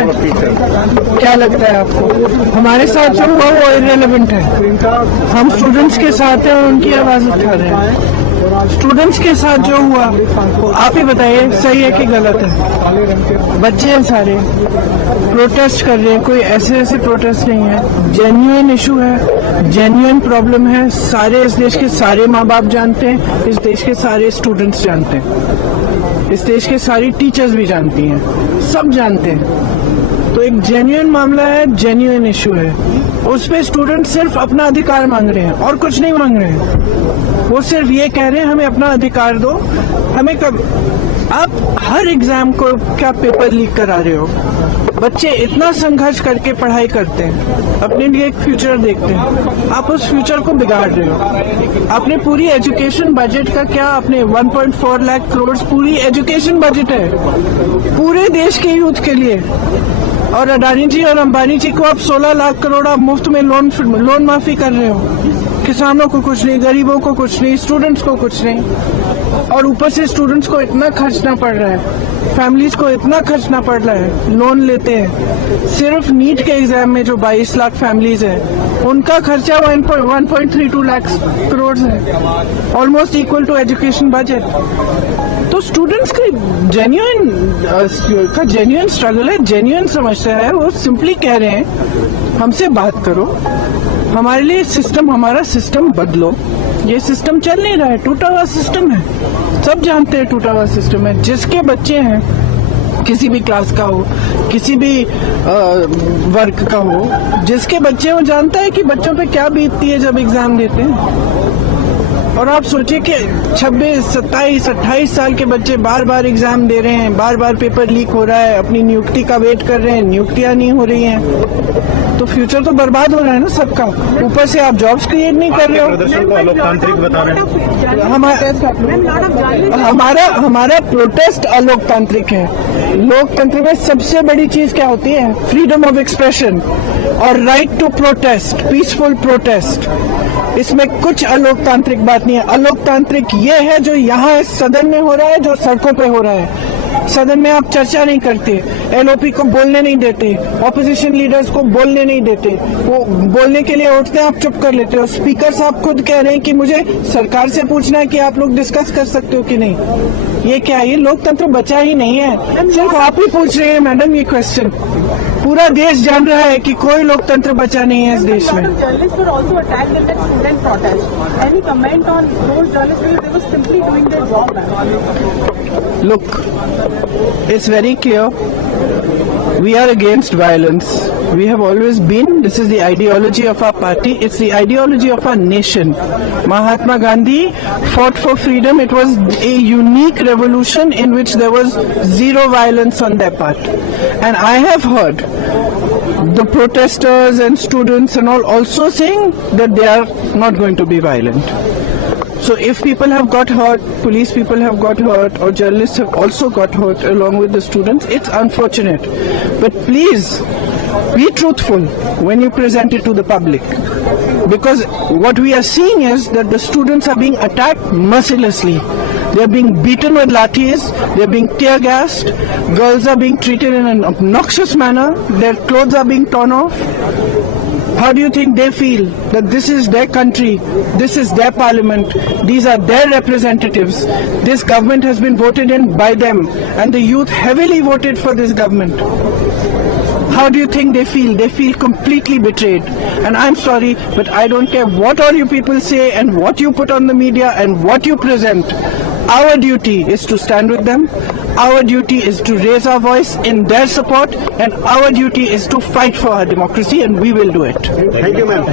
है? क्या लगता है आपको? हमारे साथ जो हुआ वो इररिलेवेंट है। हम स्टूडेंट्स के साथ हैं और उनकी आवाज उठा रहे हैं। स्टूडेंट्स के साथ जो हुआ वो आप ही बताइए, सही है कि गलत है? बच्चे हैं सारे, प्रोटेस्ट कर रहे हैं, कोई ऐसे प्रोटेस्ट नहीं है, जेन्युइन इशू है, जेन्युइन प्रॉब्लम है। सारे इस देश के सारे माँ बाप जानते हैं, इस देश के सारे स्टूडेंट्स जानते हैं, इस देश के सारी टीचर्स भी जानती हैं, सब जानते हैं। तो एक जेन्युइन मामला है, जेन्युइन इशू है। उस पे स्टूडेंट सिर्फ अपना अधिकार मांग रहे हैं और कुछ नहीं मांग रहे हैं। वो सिर्फ ये कह रहे हैं हमें अपना अधिकार दो। हमें कब? आप हर एग्जाम को क्या पेपर लीक करा रहे हो? बच्चे इतना संघर्ष करके पढ़ाई करते हैं, अपने लिए एक फ्यूचर देखते हैं, आप उस फ्यूचर को बिगाड़ रहे हो। आपने पूरी एजुकेशन बजट का क्या, आपने 1.4 लाख करोड़ पूरी एजुकेशन बजट है पूरे देश के यूथ के लिए, और अडानी जी और अंबानी जी को आप 16 लाख करोड़ आप मुफ्त में लोन माफी कर रहे हो। किसानों को कुछ नहीं, गरीबों को कुछ नहीं, स्टूडेंट्स को कुछ नहीं, और ऊपर से स्टूडेंट्स को इतना खर्चना पड़ रहा है, फैमिलीज को इतना खर्चना पड़ रहा है, लोन लेते हैं। सिर्फ नीट के एग्जाम में जो 22 लाख फैमिलीज है उनका खर्चा 1.32 लाख करोड़ है, almost equal to education budget. तो स्टूडेंट्स का जेन्युइन स्ट्रगल है, जेन्युइन समस्या है। वो सिंपली कह रहे हैं हमसे बात करो, हमारे लिए सिस्टम, हमारा सिस्टम बदलो। ये सिस्टम चल नहीं रहा है, टूटा हुआ सिस्टम है, सब जानते हैं टूटा हुआ सिस्टम है। जिसके बच्चे हैं, किसी भी क्लास का हो, किसी भी वर्ग का हो, जिसके बच्चे वो जानता है कि बच्चों पे क्या बीतती है जब एग्जाम देते हैं। और आप सोचिए कि 26, 27, 28 साल के बच्चे बार बार एग्जाम दे रहे हैं, बार बार पेपर लीक हो रहा है, अपनी नियुक्ति का वेट कर रहे हैं, नियुक्तियां नहीं हो रही हैं, तो फ्यूचर तो बर्बाद हो रहा है ना सबका। ऊपर से आप जॉब्स क्रिएट नहीं कर रहे हो। हमारा प्रोटेस्ट अलोकतांत्रिक है। लोकतंत्र में सबसे बड़ी चीज क्या होती है? फ्रीडम ऑफ एक्सप्रेशन और right to protest, peaceful protest. इसमें कुछ अलोकतांत्रिक बात नहीं है। अलोकतांत्रिक ये है जो यहाँ इस सदन में हो रहा है, जो सड़कों पे हो रहा है। सदन में आप चर्चा नहीं करते, एलओपी को बोलने नहीं देते, ऑपोजिशन लीडर्स को बोलने नहीं देते, वो बोलने के लिए उठते हैं, आप चुप कर लेते हो। स्पीकर साहब खुद कह रहे हैं कि मुझे सरकार से पूछना है कि आप लोग डिस्कस कर सकते हो कि नहीं। ये क्या है? ये लोकतंत्र बचा ही नहीं है, सिर्फ आप ही पूछ रहे हैं मैडम ये क्वेश्चन। पूरा देश जान रहा है कि कोई लोकतंत्र बचा नहीं है इस देश में। Look, it's very clear. We are against violence. We have always been. This is the ideology of our party. It's the ideology of our nation. Mahatma Gandhi fought for freedom. It was a unique revolution in which there was zero violence on their part. And I have heard the protesters and students and all also saying that they are not going to be violent. So if people have got hurt, police people have got hurt, or journalists have also got hurt along with the students, it's unfortunate. But please be truthful when you present it to the public. Because what we are seeing is that the students are being attacked mercilessly. They are being beaten with lathis, they are being tear gassed, girls are being treated in an obnoxious manner, their clothes are being torn off. How do you think they feel that this is their country, this is their parliament, these are their representatives, this government has been voted in by them, and the youth heavily voted for this government? How do you think they feel? They feel completely betrayed. And I'm sorry, but I don't care what all you people say and what you put on the media and what you present. Our duty is to stand with them. Our duty is to raise our voice in their support, and our duty is to fight for our democracy, and we will do it. Thank you, ma'am.